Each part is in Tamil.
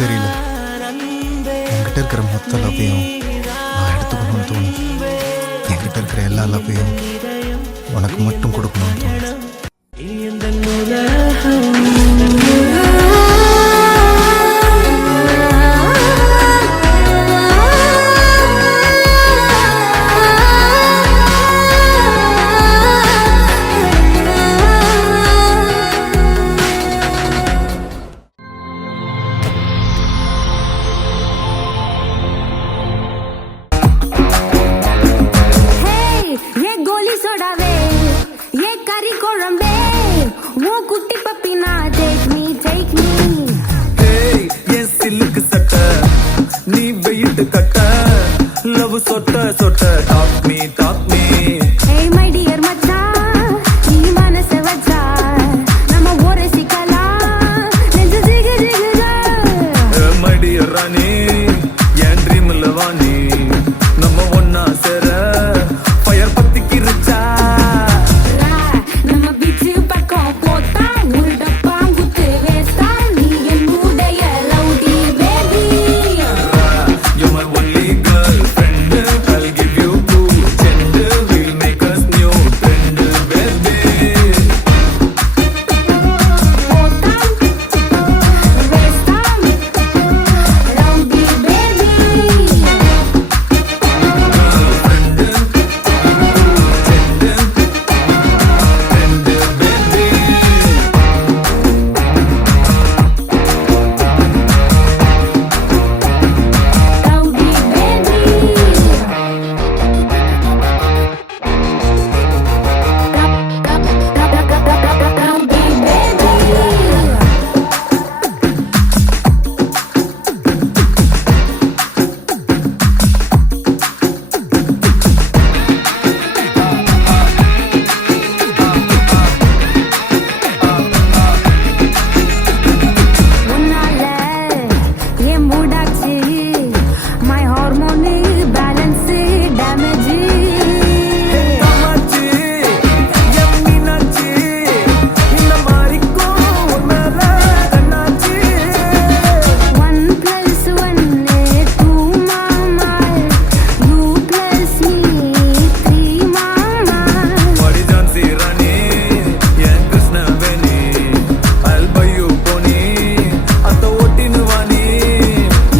தெரியல. என்கிட்ட இருக்கிற மொத்த லவ்வையும் நான் எடுத்துக்கணும்னு தோணும். என்கிட்ட இருக்கிற எல்லா லவ்வையும் உனக்கு மட்டும் கொடுக்கணும்னு தோணும். சொட்ட சொட்ட top me top me hey my dear மச்சான் நீ மனச வச்சா நம்ம ஒரே சிக்கலாம் நெஞ்சு ஜிகு ஜிகுதா my dear ராணி என் ட்ரீம்ல வாணி நம்ம ஒண்ணா சேர ஃபயர் பத்திக்கிருச்சா நம்ம பீச் பக்கம் போட்டா ஒரு டப்பா குத்து வேஸ்டா நீ என் மூடைய லவ்டி baby you're my only girlfriend. I'll give you two gender. We'll make us new friend, baby. போட்டா வேஸ்டா லவ்டி பேபி லவ்டி உன்னால ஏன் மூடாச்சு my hormone balance damage Kamakshi, என் மீனாட்சி, இந்த மாறிக்கும் உன் மேல கண்ணாச்சி. 1+1 2 மாமா you plus me 3 மாமா வாடி ஜான்சி ராணி, என் Krishnaveni. I'll buy you pony, அத்த ஓட்டினு வாணி.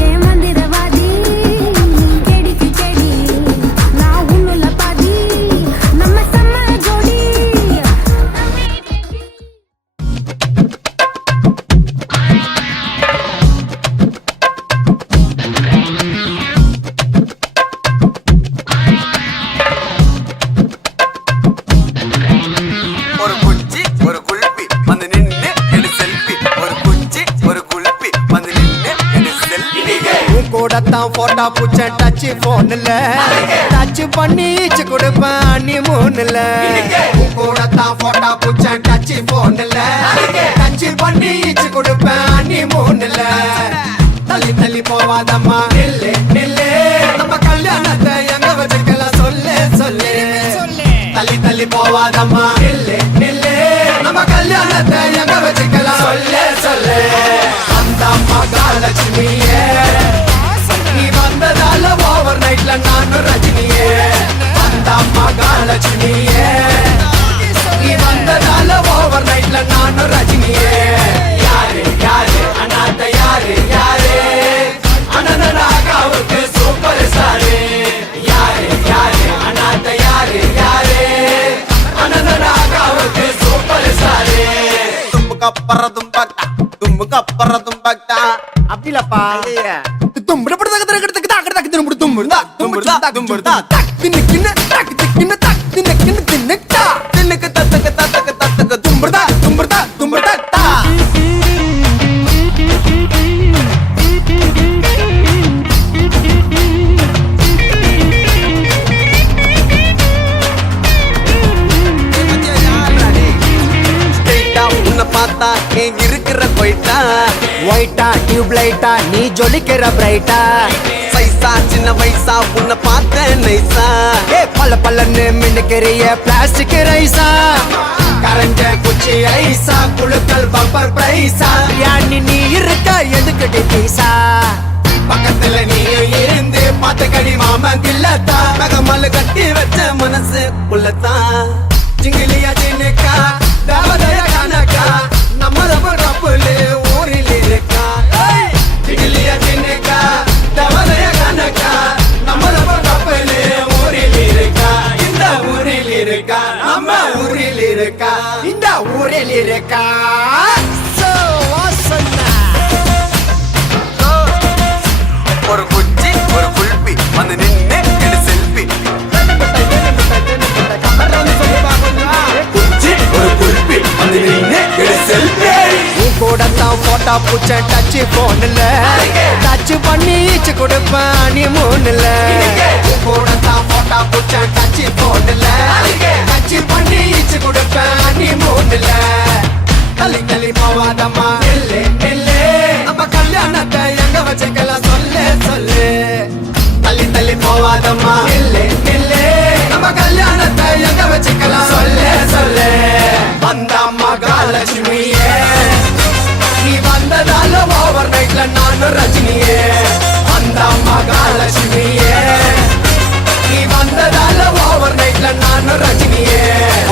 ஏ மந்திரவாதி நீ கேடிக்கு கேடி நான் உன்னுல பாதி நம்ம செம்ம ஜோடி ஒரு குச்சி ஒரு குல்பி வந்து நின்னு எடு செல்ஃபி ஒரு குச்சி ஒரு குல்பி வந்து நின்னு எடு செல்ஃபி உன் கூடத்தான் போட்டா புச்ச டச் போன்ல டச் பண்ணி இச்சு கொடுப்பேன் நீ மூணுல உன் கூடத்தான் போட்டா புச்ச டச் போன்ல டச் பண்ணி இச்சு கொடுப்பேன் நீ மூணுல தள்ளி தள்ளி போவாதம்மா நில்லு நில்லு நம்ம கல்யாணத்தை எங்க வச்சுக்கலாம் சொல்லு சொல்லு தள்ளி தள்ளி போவாதம்மா நில்லு நில்லு நம்ம கல்யாணத்தை எங்க வச்சுக்கலாம் சொல்லு சொல்லு அந்த மகாலட்சுமியே நீ வந்ததால ஓவர் நைட்ல நானும் ரஜினியே அந்த மகாலட்சுமியே நீ வந்ததால ஓவர் நைட்ல நானும் ரஜினியே யாரு யாரு அனாத யாரு யாரு அனந்தனாகாவுக்கு சூப்பர் ஸ்டாரு யாரு யாரு அனாத யாரு யாரு அனந்தனாகாவுக்கு சூப்பர் ஸ்டாரு தும்புக்கு அப்புறதும் பக்தா தும்புக்கு அப்புறதும் பக்தா அப்படிலப்பா இல்லையா தின்னுக்கு தத்துக்கு தத்துக்கு தத்துக்கு தும்புடா தும்புடா தும்புடா தா உன்னை பார்த்தா எங்க இருக்கிற போயிட்டா ஒயிட்டா டியூப் லைட்டா நீ ஜொலிக்கிற பிரைட்டா சைசா சின்ன வயசா உன்னை பார்த்த நைசா ஏ பல்ல பல்லன்னு மின்னுக்கிறிய பிளாஸ்டிக் ரைஸா கரஞ்ச குச்சி ஐசா குழுக்கள் பம்பர் பிரைஸா யானி நீ இருக்க எதுக்கடி பீசா பக்கத்துல நீயும் இருந்து பார்த்து கடி மாமன் கில்லத்தா மகமல் கட்டி வச்ச மனசு புள்ளத்தான் ஜிங்கிலியா ஜினுக்கா தேவதைய கணக்கா நம்ம ரப்புல ஊரில் இருக்கா ஜிங்கிலியா ஜினுக்கா தேவதைய கணக்கா நம்ம ரப்புல ஊரில் இருக்கா இந்த ஊரில் இருக்கா நம்ம ஊரில் இருக்கா இந்த ஊரில் இருக்கா So awesome. ஒரு குச்சி ஒரு குல்பி வந்து நின்னு எடு செல்ஃபி குச்சி ஒரு குல்பி வந்து நின்னு எடு செல்ஃபி உன் கூட தான் போட்டா பூச்ச டச் போன்ல டச் பண்ணி ஈச்சு கொடுப்பேன் நீ மூணுல உன் கூட தான் போட்டா பூச்ச டச் போன்ல டச் பண்ணி ஈச்சு கொடுப்பேன் நீ மூணுல தள்ளி தள்ளி போவாதம்மா நில்லு நில்லு நம்ம கல்யாணத்தை எங்க வச்சுக்கலாம் சொல்லு சொல்லு தள்ளி தள்ளி போவாதம்மா நில்லு நில்லு நம்ம கல்யாணத்தை எங்க வச்சுக்கலாம் சொல்லு சொல்லு வந்த மகாலட்சுமியே நீ வந்ததால ஓவர் நைட்ல நானும் ரஜினியே வந்த மகாலட்சுமியே நீ வந்ததால ஓவர் நைட்ல நானும் ரஜினியே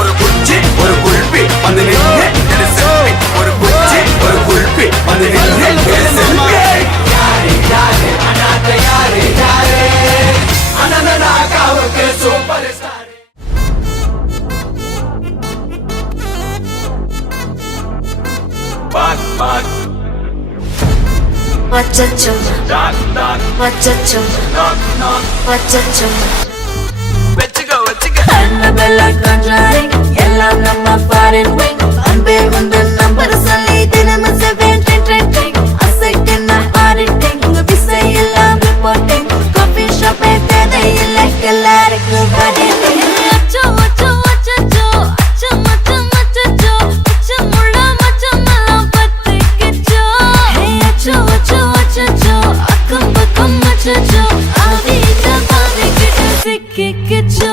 ஒரு குச்சி ஒரு குல்பி வந்து நின்னு எடு செல்ஃபி ஒரு குச்சி ஒரு குல்பி வந்து நின்னு எடு செல்ஃபி யாரு யாரு அனாத யாரு யாரு அனந்தனாகாவுக்கு super star Bad, bad, Wachacho, dark, dark, wachacho, knock, knock. wachacho. வெச்சுக்கோ வெச்சுக்கோ Annabella contrary, எல்லாம் நம்ம foreign wing. அன்பே உந்த நம்பர் சொல்லி தினமும் 7 ட்ரெண்டிங். அசைக்கின auditing, உங்க விசை எல்லாம் reporting. Coffee shop தேவையில்லை எல்லாருக்கும் பதில். அச்சோ அச்சோ அச்சோ அச்சம் அச்சம் அச்சோ அச்சமுள்ள மச்சமெல்லாம் பத்திக்கிச்சோ. அச்சோ அச்சோ அச்சோ அக்கம் பக்கம் அச்சோ ஆவித பாவிக்கிட்டு சிக்கிக்கிச்சோ.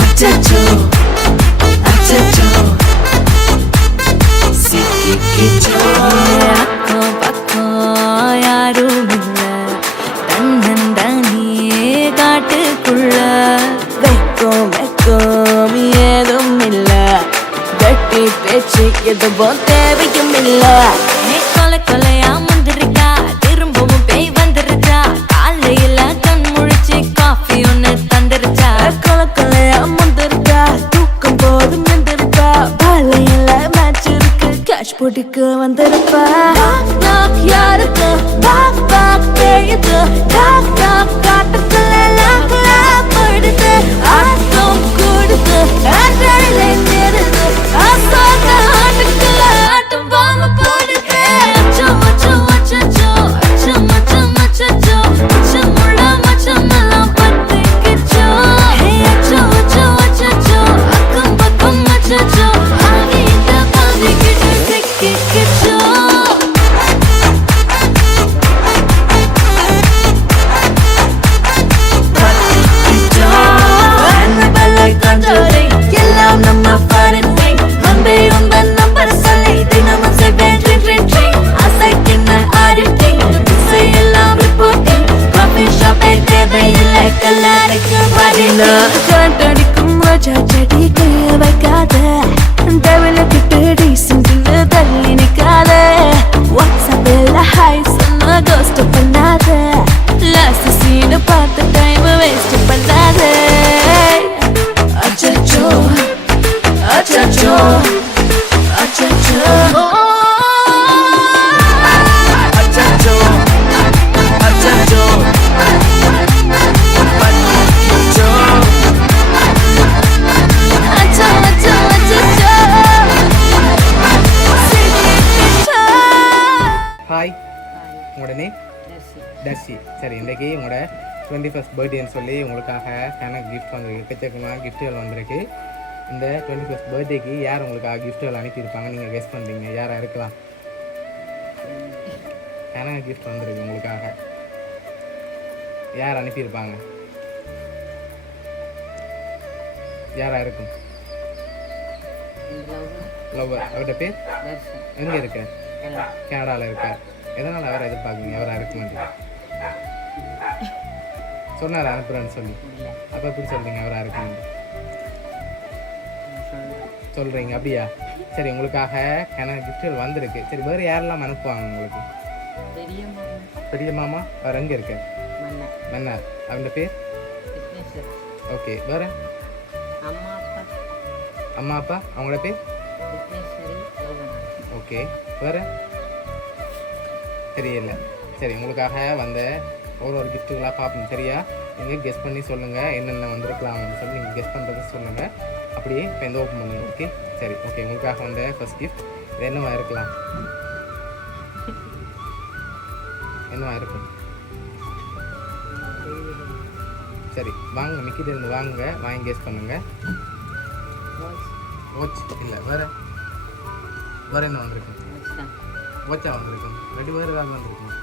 அச்சோ அச்சோ சிக்கிக்கிச்சோ. அக்கம் பக்கம் யாரும் இல்ல தன்னந்தனியே காட்டுக்குள்ள வெக்கம் வெக்கம் ஏதும் இல்ல வெட்டி பேச்சு எதுவும் தேவையும் இல்ல. கொலை கொலையா முந்திருக்கா திரும்பவும் பேய் வந்துருச்சா காலையில கண் முழிச்சு காஃபி ஒன்னு தந்துருச்சா. கொலை கொலையா முந்திருக்கா தூக்கம் போதும் நின்றுருக்கா காலையில மேட்ச் இருக்கு கேஷ் போட்டுக்கு வந்திருப்பா. யாருக்கு பாக் பாக் பேயுது டாக் டாக் காட்டுக்குள்ள லாக்லா படுது ஆட்டம் கூடுது ஆட்டல நிறுது ஆசாத ஆட்டுக்குள்ள ஆட்டம் பாம்பு போடுது. அச்சோ அச்சோ அச்சோ அச்சம் அச்சம் அச்சோ அச்சமுள்ள மச்சமெல்லாம் பத்திக்கிச்சோ. அச்சோ அச்சோ அச்சோ அக்கம் பக்கம் அச்சோ ஆவித பாவிக்கிட்டு சிக்கிக்கிச்சோ. எல்லாம் நம்ம foreign wing. அன்பே உந்த நம்பர் சொல்லி தினமும் 7 ட்ரெண்டிங். அசைக்கின auditing, விசை எல்லாம் reporting. Coffee shop தேவையில்லை எல்லாருக்கும் பதில். காட்டடிக்கும் ரோஜா செடி கைய வைக்காத டெவல கிட்ட டீசென்ட் தள்ளி நிக்காத. வாட்ஸ்அப்ல ஹாய் சொன்ன கோஸ்ட் பண்ணாத லாஸ்ட் சீன் பார்த்து டைம் வேஸ்ட் பண்ணாத. அச்சச்சோ அச்சச்சோ அச்சச்சோ Achacho, achacho, paticho. அச்சோ அச்சோ அச்சச்சோ சிக்கிச்சோ. ஹாய், உங்களோட நேம் தர்ஷி. சரி, இன்றைக்கி உங்களோட 21st பர்த்டேன்னு சொல்லி உங்களுக்காக எனக்கு கிஃப்ட் வந்திருக்கு. எக்கச்சக்கமாக கிஃப்ட்டுகள் வந்திருக்கு. இந்த 21st பர்த்டேக்கு யார் உங்களுக்காக கிஃப்ட்டுகள் அனுப்பியிருப்பாங்க நீங்கள் கெஸ் பண்ணுறீங்க யாராக இருக்கலாம்? எனக்கு கிஃப்ட் வந்திருக்கு உங்களுக்காக. யார் அனுப்பியிருப்பாங்க? யாரா இருக்கும்? லவ்வர். அவர்கிட்ட பேர் எங்கே இருக்க? கனடாவில் இருக்க. எதனால் அவரை எதிர்பார்க்குறீங்க? அவராக இருக்குமென்று சொன்னார் அனுப்புகிறேன்னு சொல்லி. அப்போ எப்படி சொல்கிறீங்க அவராக இருக்குமென்று சொல்கிறீங்க? அப்படியா? சரி, உங்களுக்காக கிஃப்ட்கள் வந்திருக்கு. சரி, வேறு யாரெல்லாம் அனுப்புவாங்க உங்களுக்கு? பெரிய மாமா. அவர் எங்கே இருக்க? மன்னார். அவங்களோட பேர்? ஓகே. வேறு? அம்மா அப்பா அவங்களோட பேர்? ஓகே. வேறு? தெரியல. சரி, உங்களுக்காக வந்த ஒரு கிஃப்ட்டுகளாக பார்ப்போம். சரியா? நீங்கள் கெஸ் பண்ணி சொல்லுங்கள் என்னென்ன வந்திருக்கலாம்னு சொல்லி நீங்கள் கெஸ் பண்ணுறது சொல்லுங்கள். அப்படியே இப்போ எந்த ஓப்பன் பண்ணுங்க. ஓகே. சரி, ஓகே. உங்களுக்காக வந்த ஃபர்ஸ்ட் கிஃப்ட் இது என்னவா இருக்கலாம்? என்னவா இருக்கும்? சரி, வாங்க, மிக்கிட்டிருந்து வாங்க, வாங்கி கெஸ் பண்ணுங்கள். வாட்ச் இல்லை. வேறு? வேறு என்ன வந்திருக்கும்? வாட்சா வந்திருக்கும். ரெண்டு வேறு ஏதாவது வந்திருக்குமா?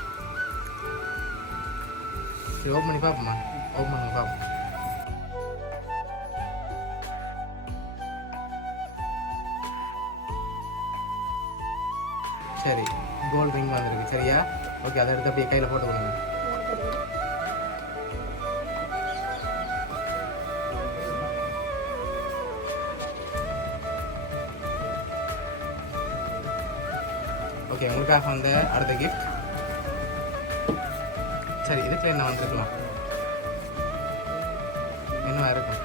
சரி, ஓப்பன் பண்ணி பார்ப்போம்மா. ஓப்பன் பண்ணி பார்ப்போம். சரி, கோல்டு ரிங் வந்திருக்கு. சரியா? ஓகே, அதை எடுத்து அப்படியே கையில் போட்டு கொடுங்க. ஓகே, உங்களுக்காக வந்த அடுத்த கிஃப்ட். சரி, இதுக்கு என்ன வந்திருக்கலாம்? என்னவா இருக்கும்?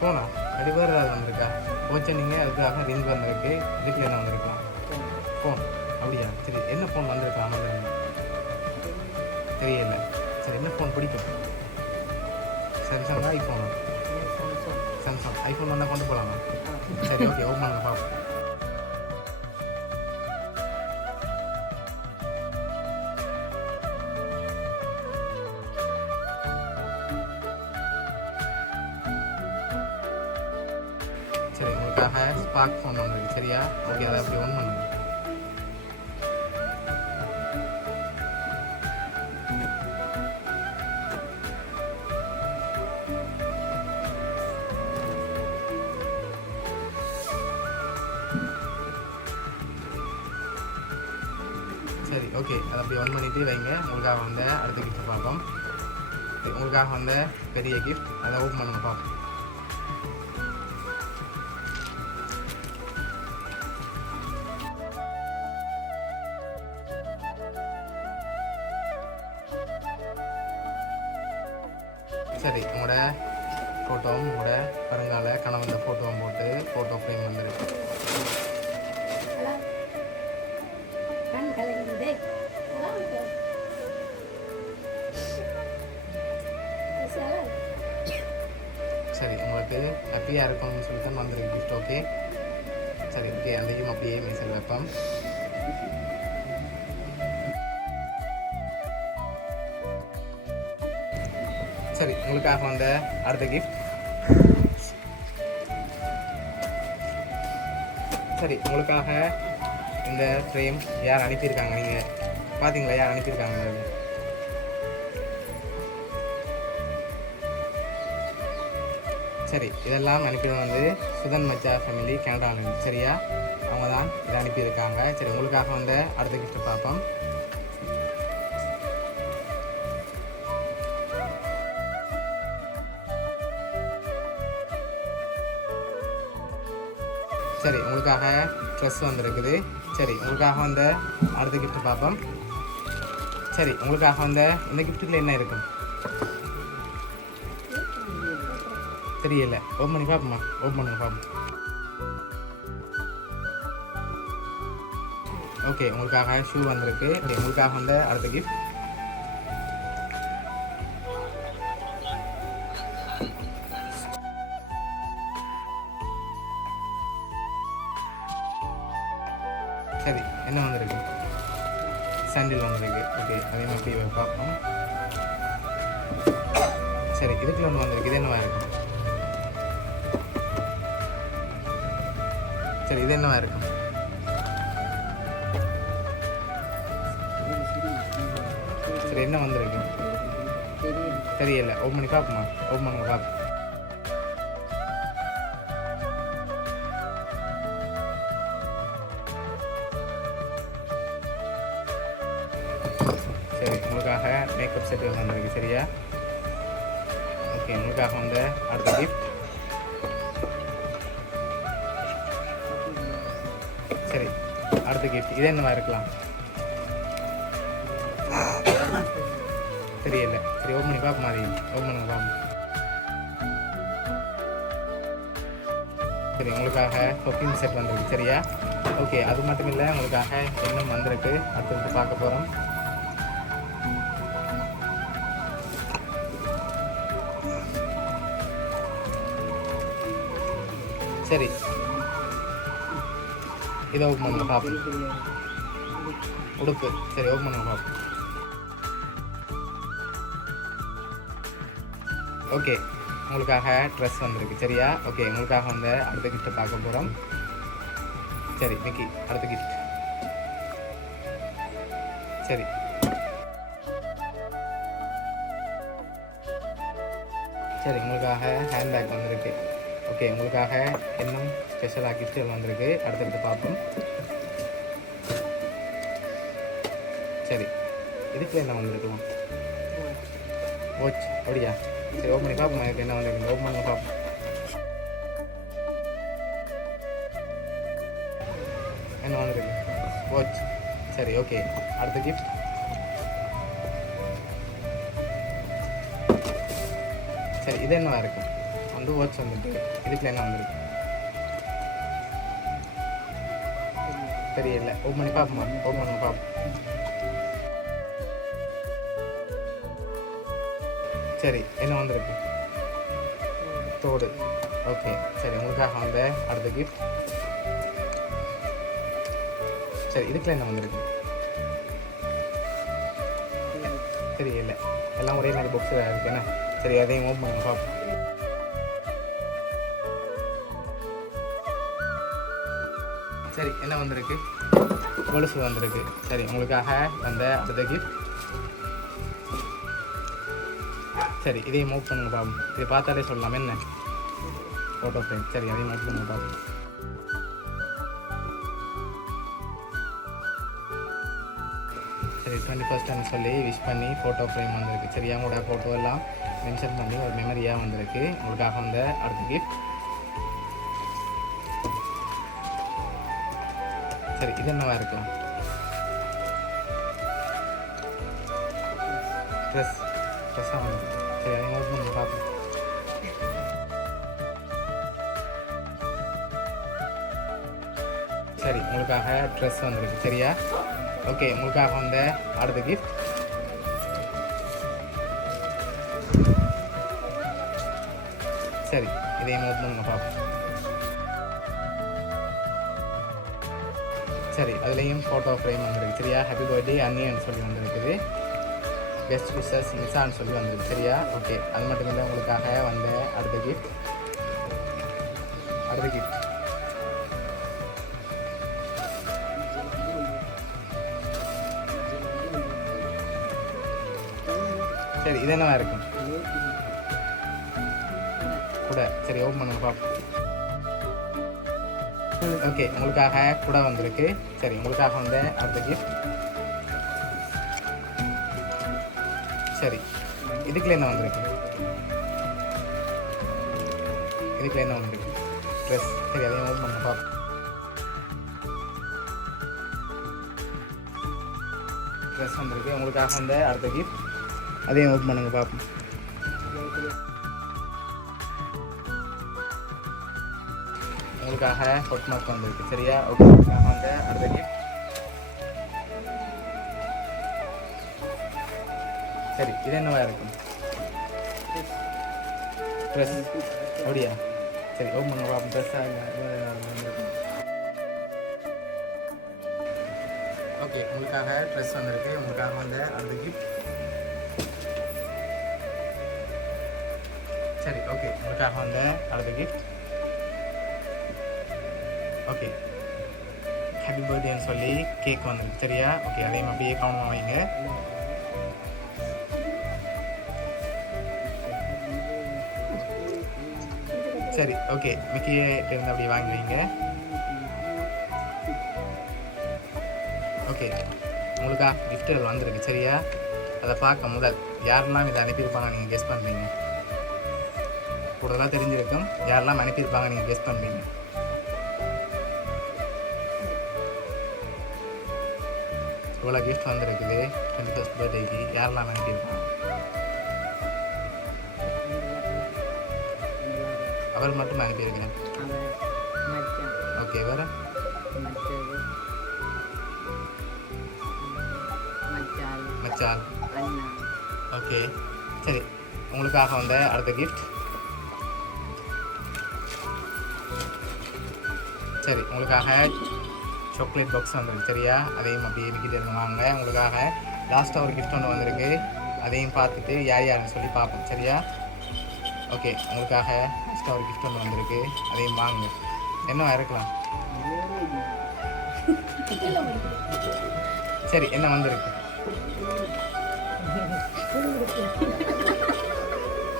போனா ரெண்டு பேர் ஏதாவது வந்திருக்கா? போச்சு. நீங்கள் அதுக்காக ரிங் வந்திருக்கு. இதுக்கு என்ன வந்திருக்கலாம்? ஃபோன். அப்படியா? சரி, என்ன ஃபோன் வந்திருக்கலாம்? தெரியல. சரி, என்ன ஃபோன் பிடிக்கும்? சாம்சங், ஐஃபோனா? சாம்சங். ஐஃபோன் வந்தால் கொண்டு போகலாமா? சரி, ஓகே. ஓப்பன் பண்ணுங்க பார்ப்போம். சரி, உங்களுக்காக ஸ்பார்க் ஃபோன் வந்துருக்கு. சரியா? ஓகே, அதை அப்படி ஒன் பண்ணுங்க. சரி, ஓகே, அதை அப்படி ஒன் பண்ணிட்டு வைங்க. உங்களுக்காக வந்த அடுத்த கிஃப்ட் பார்ப்போம். உங்களுக்காக வந்த பெரிய கிஃப்ட் அதை ஓப்பன் பண்ணுங்க பார்ப்போம். சரி, உங்களோட ஃபோட்டோவும் உங்களோட வருங்கால கணவன் ஃபோட்டோவும் போட்டு ஃபோட்டோ ஃப்ரேம் வந்துருக்கு. சரி, உங்களுக்கு ஹாப்பியாக இருக்கும்னு சொல்லி தான் வந்துருக்கு கிஃப்ட். ஓகே. சரி, ஓகே. அன்றைக்கும் அப்படியே மெசேஜ் வைப்போம். சரி, உங்களுக்காக வந்த அடுத்த கிஃப்ட். சரி, உங்களுக்காக இந்த ஃப்ரேம் யார் அனுப்பியிருக்காங்க? நீங்கள் பார்த்தீங்களா யார் அனுப்பியிருக்காங்க? சரி, இதெல்லாம் அனுப்பியது வந்து சுதன் மச்சா ஃபேமிலி கனடாவிலேருந்து. சரியா? அவங்க தான் இதை அனுப்பியிருக்காங்க. சரி, உங்களுக்காக வந்த அடுத்த கிஃப்ட் பார்ப்போம். சரி, உங்களுக்காக ட்ரெஸ் வந்திருக்குது. சரி, உங்களுக்காக வந்த அடுத்த கிஃப்ட் பார்ப்போம். சரி, உங்களுக்காக வந்த இந்த கிஃப்ட்டுக்குள்ள என்ன இருக்கும்? தெரியல. ஓப்பன் பண்ணி பார்ப்போம்மா. ஓப்பன் பண்ணுங்க பார்ப்போம். ஓகே, உங்களுக்காக ஷூ வந்திருக்கு. சரி, உங்களுக்காக வந்த அடுத்த கிஃப்ட். சரி, என்ன வந்திருக்கு? சாண்டில் வந்திருக்கு. ஓகே, அதே மாதிரி பார்ப்போம். சரி, இதுக்குள்ள ஒன்று வந்திருக்கு. இது என்னவா இருக்கும்? சரி, இது என்னவா இருக்கும்? சரி, என்ன சரியில்லை, ஓப்பன் பண்ணி பார்ப்போமா? ஓப்பன் பண்ணுங்க பார்ப்போம். சரி, உங்களுக்காக மேக்கப் செட்டுகள் வந்திருக்கு. சரியா? ஓகே, உங்களுக்காக வந்து அடுத்த கிஃப்ட். சரி, அடுத்த கிஃப்ட். இது என்னவா இருக்கலாம்? தெரியல. சரி, ஓப்பன் பண்ணி பார்ப்போம். அது ஓப்பன் பண்ணுங்க பார்ப்போம். சரி, உங்களுக்காக கொக்கிங் செட் வந்திருக்கு. சரியா? ஓகே, அது மட்டும் இல்லை, உங்களுக்காக இன்னும் வந்திருக்கு. அடுத்தது பார்க்க போகிறோம். சரி, இதை ஓப்பன் பண்ணுங்க பார்ப்போம். உடுப்பு. சரி, ஓப்பன் பண்ணுங்க பார்ப்போம். ஓகே, உங்களுக்காக ட்ரெஸ் வந்திருக்கு. சரியா? ஓகே, உங்களுக்காக வந்து அடுத்த கிஃப்ட்டை பார்க்க போகிறோம். சரி மிக்கி, அடுத்த கிஃப்ட். சரி, சரி, உங்களுக்காக ஹேண்ட்பேக் வந்திருக்கு. ஓகே, உங்களுக்காக இன்னும் ஸ்பெஷலாக கிஃப்ட்கள் வந்திருக்கு. அடுத்தடுத்து பார்ப்போம். சரி, இதுக்கு என்ன வந்திருக்கலாம்? வாட்ச். அப்படியா? சரி, ஓப்பன் பண்ணி பார்ப்போம். இதுக்கு என்ன வந்திருக்கு? ஓப்பன் பண்ணி பார்ப்போம். என்ன வந்திருக்கு? வாட்ச். சரி, ஓகே, அடுத்த கிஃப்ட். சரி, இது என்னவா இருக்கும்? வந்து வாட்ச் வந்துட்டு இதுக்குள்ள என்ன வந்திருக்கு? தெரியல. ஓப்பன் பண்ணி பார்ப்போமா? ஓப்பன் பண்ணி பார்ப்போம். சரி, என்ன வந்திருக்கு? தோடு. ஓகே, சரி, உங்களுக்காக வந்து அடுத்த கிஃப்ட். சரி, இதுக்குள்ள என்ன வந்திருக்கு? தெரியல. எல்லாம் ஒரே மாதிரி பாக்ஸில் இருக்கு என்ன? சரி, அதையும் ஓப்பன் பண்ணி பார்ப்போம். சரி, என்ன வந்திருக்கு? கொலுசு வந்திருக்கு. சரி, உங்களுக்காக வந்த அடுத்த கிஃப்ட். சரி, இதையும் மூவ் பண்ணுங்க பாப்போம். இதை பார்த்தாலே சொல்லலாம் என்ன? Photo frame. சரி, அதையும் மூவ் பண்ணுங்க பாப்போம். சரி, 21st சொல்லி விஷ் பண்ணி ஃபோட்டோ ஃப்ரேம் வந்திருக்கு. சரி, அவங்களோட ஃபோட்டோ எல்லாம் மென்ஷன் பண்ணி ஒரு மெமரியாக வந்திருக்கு. உங்களுக்காக வந்த அடுத்த கிஃப்ட். சரி, இது என்னவா இருக்கலாம்? ட்ரெஸ்ஸாக வந்து. சரி, அதை ஓப்பன் பண்ணி பார்ப்போம். சரி, உங்களுக்காக ட்ரெஸ் வந்திருக்கு. சரியா? ஓகே, உங்களுக்காக வந்த அடுத்த கிஃப்ட். சரி, இதையும் ஓப்பன் பண்ணுங்க பார்ப்போம். சரி, அதுலேயும் ஃபோட்டோ ஃப்ரேம் வந்திருக்கு. சரியா? ஹாப்பி பர்த்டே அன்னின்னு சொல்லி வந்திருக்குது. கெஸ்ட் விஷஸ் நிசான்னு சொல்லி வந்திருக்கு. சரியா? ஓகே, அது மட்டும் இல்லை, உங்களுக்காக வந்த அடுத்த கிஃப்ட். சரி, இது என்னவா இருக்கும்? கூட. சரி, ஓப்பன் பண்ணுங்க பார்ப்போம். ஓகே, உங்களுக்காக கூட வந்திருக்கு. சரி, உங்களுக்காக வந்த அடுத்த கிஃப்ட். சரி, இதுக்குள்ள என்ன வந்திருக்கு? ட்ரெஸ். சரி, அதையும் ஓப்பன் பண்ண பார்ப்போம். ட்ரெஸ் வந்திருக்கு. உங்களுக்காக வந்த அடுத்த கிஃப்ட். அதையும் ஓப்பன் பண்ணுங்க பார்ப்போம். உங்களுக்காக ஹாட் மார்க் வந்திருக்கு. சரியா? ஓகே, உங்களுக்காக வந்த அடுத்த கிஃப்ட். சரி, இது என்னவா இருக்கும்? ட்ரெஸ். அப்படியா? சரி, ஓப்பன் பண்ணுங்க பார்ப்போம். ட்ரெஸ்ஸாக. ஓகே, உங்களுக்காக ட்ரெஸ் வந்திருக்கு. உங்களுக்காக வந்த அடுத்த கிஃப்ட். சரி, ஓகே, உங்களுக்காக வந்த அடுத்த கிஃப்ட். ஓகே, ஹாப்பி பர்த்டேன்னு சொல்லி கேக் வந்துருக்கு. சரியா? ஓகே, அதையும் அப்படியே கவனமாக வைங்க. சரி ஓகே மிக்கியே இருந்து அப்படி வாங்கி வைங்க. ஓகே உங்களுக்கா கிஃப்ட்டுகள் வந்திருக்கு சரியா? அதை பார்க்க முதல் யாரெல்லாம் இதை அனுப்பியிருப்பாங்க நீங்கள் கெஸ் பண்ணுறீங்க? கூடுதலாக தெரிஞ்சிருக்கும் யாரெல்லாம் அனுப்பியிருப்பாங்க நீங்கள் கெஸ் பண்ணுறீங்க? இவ்வளோ கிஃப்ட் வந்திருக்குது 21st பர்த்டேக்கு யாரெல்லாம் அனுப்பியிருப்பாங்க? அவர் மட்டும் அனுப்பியிருக்கேன். ஓகே வேறு மச்சால். ஓகே சரி உங்களுக்காக வந்த அடுத்த கிஃப்ட். சரி உங்களுக்காக சாக்லேட் பாக்ஸ் வந்திருக்கு சரியா? அதையும் அப்படியே மிக்கிட்டு இருந்து வாங்க. உங்களுக்காக லாஸ்ட்டாக ஒரு கிஃப்ட் ஒன்று வந்திருக்கு, அதையும் பார்த்துட்டு யார் யாருன்னு சொல்லி பார்ப்போம் சரியா? ஓகே உங்களுக்காக லாஸ்ட்டாக ஒரு கிஃப்ட் ஒன்று வந்திருக்கு, அதையும் வாங்க. என்ன இருக்கலாம்? சரி என்ன வந்திருக்கு?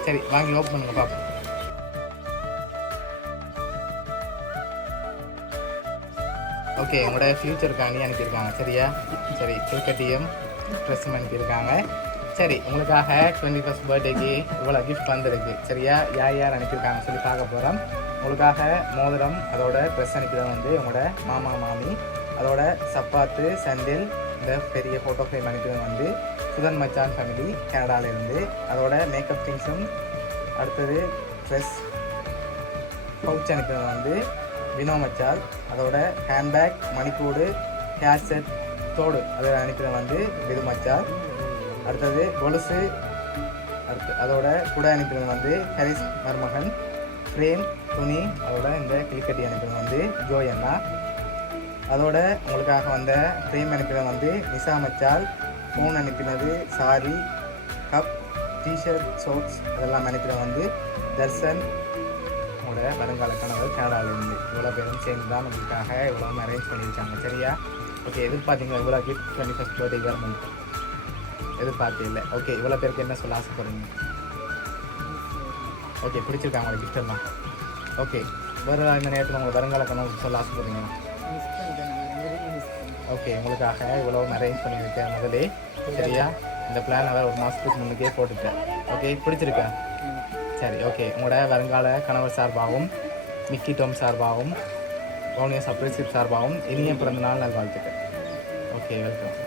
சரி வாங்கி ஓப்பன் பண்ணுங்க பார்ப்போம். ஓகே உங்களோட ஃப்யூச்சருக்காண்டி அனுப்பியிருக்காங்க சரியா? சரி கிரிக்கெட்டையும் ட்ரெஸ்ஸும் அனுப்பியிருக்காங்க. சரி உங்களுக்காக 21st பர்த்டேக்கு இவ்வளோ கிஃப்ட் வந்திருக்கு சரியா? யார் யார் அனுப்பியிருக்காங்கன்னு சொல்லி பார்க்க போகிறோம். உங்களுக்காக மோதிரம் அதோட ட்ரெஸ் அனுப்பிதான் வந்து உங்களோட மாமா மாமி, அதோட சப்பாத்து சண்டில் இந்த பெரிய ஃபோட்டோ ஃப்ரேம் அனுப்பிதான் வந்து சுதன் மச்சான் ஃபேமிலி கனடாவிலேருந்து, அதோட மேக்கப் திங்ஸும் அடுத்தது ட்ரெஸ் பவுச் அனுப்பிதான் வந்து வினோ மச்சால், அதோட ஹேண்ட்பேக் மணிக்கூடு ஹேர் செட் தோடு அதை அனுப்பிதான் வந்து விது மச்சால், அடுத்தது கொலுசு அதோட கூட அனுப்பினது வந்து ஹரிஸ் மருமகன், ஃப்ரேம் துணி அதோட இந்த கிளிக்கட்டி அனுப்பினது வந்து ஜோய் அண்ணா, அதோட உங்களுக்காக வந்த ஃப்ரேம் அனுப்பினது வந்து நிசா மச்சால், ஃபோன் அனுப்பினது சாரி, கப் டிஷர்ட் ஷோர்ட்ஸ் அதெல்லாம் அனுப்பினது வந்து தர்சன், உங்களோட வருங்கால கணவர் கனடாவிலேருந்து. இவ்வளோ பேரும் சேர்ந்து தான் உங்களுக்காக இவ்வளோ அரேஞ்ச் பண்ணியிருக்காங்க சரியா? ஓகே எதிர்பார்த்தீங்களா இவ்வளோ கிஃப்ட் 21st பர்த்டே கவர்மெண்ட்? எதிர்பார்த்து இல்லை. ஓகே இவ்வளோ பேருக்கு என்ன சொல்ல ஆசைப்படுறீங்க? ஓகே பிடிச்சிருக்காங்க உங்களோட கிஃப்ட் எல்லாம். ஓகே வேறு இந்த நேரத்தில் உங்களை வருங்கால கணவர் சொல்ல ஆசைப்படுறீங்க? ஓகே உங்களுக்காக இவ்வளோ அரேஞ்ச் பண்ணியிருக்கேன் முதலே சரியா? இந்த பிளான் அவர் ஒரு மாதத்துக்கு முன்னுக்கே போட்டுட்டேன். ஓகே பிடிச்சிருக்கா? சரி ஓகே உங்களோட வருங்கால கணவர் சார்பாகவும் மிக்கி டோம் சார்பாகவும் ஓனியா சர்ப்ரைஸ் சார்பாகவும் இனிய பிறந்தநாள் நல்வாழ்த்துக்கள். Okay welcome.